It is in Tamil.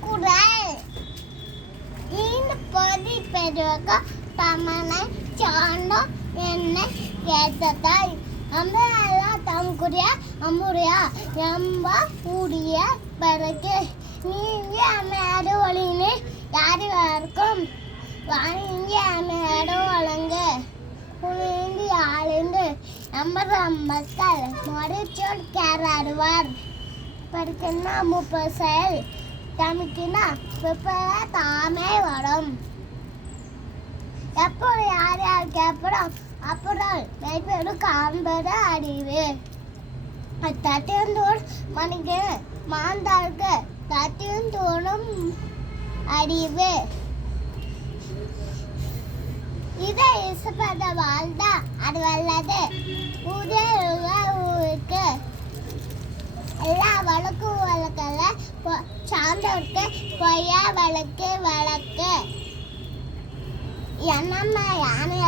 குரல் இந்த பொதி பெருக தமனை சாண்டோ என்னை கேட்டதாய் அம்பெல்லாம் தம்குரிய அம்புரியா எம்ப கூடிய பிறகு நீங்க அம்மையாடு ஒளினே யாரு இருக்கும் வாங்கி அம்மையாடு ஒழுங்க உணர்ந்து ஆளுந்து அம்பது மக்கள் மறுச்சொல் கேராடுவார் படிக்கன்னா முப்பது செயல் தமிழ்னா வெப்பல தாமே வரும் எப்போது யார் யாருக்கு அப்புறம் அப்புறம் நைப்பேரு காண்பது அறிவு தட்டியந்தோடு மணிக்கு மாந்தாருக்கு தட்டியந்தோடும் அறிவு இதை இசப்பத வாழ்ந்தா அது வல்லது ஊருக்கு எல்லா வழக்கும் வழக்கல சார்ந்தவருக்கு பொய்யா வழக்கு வழக்கு என்னம்மா யானை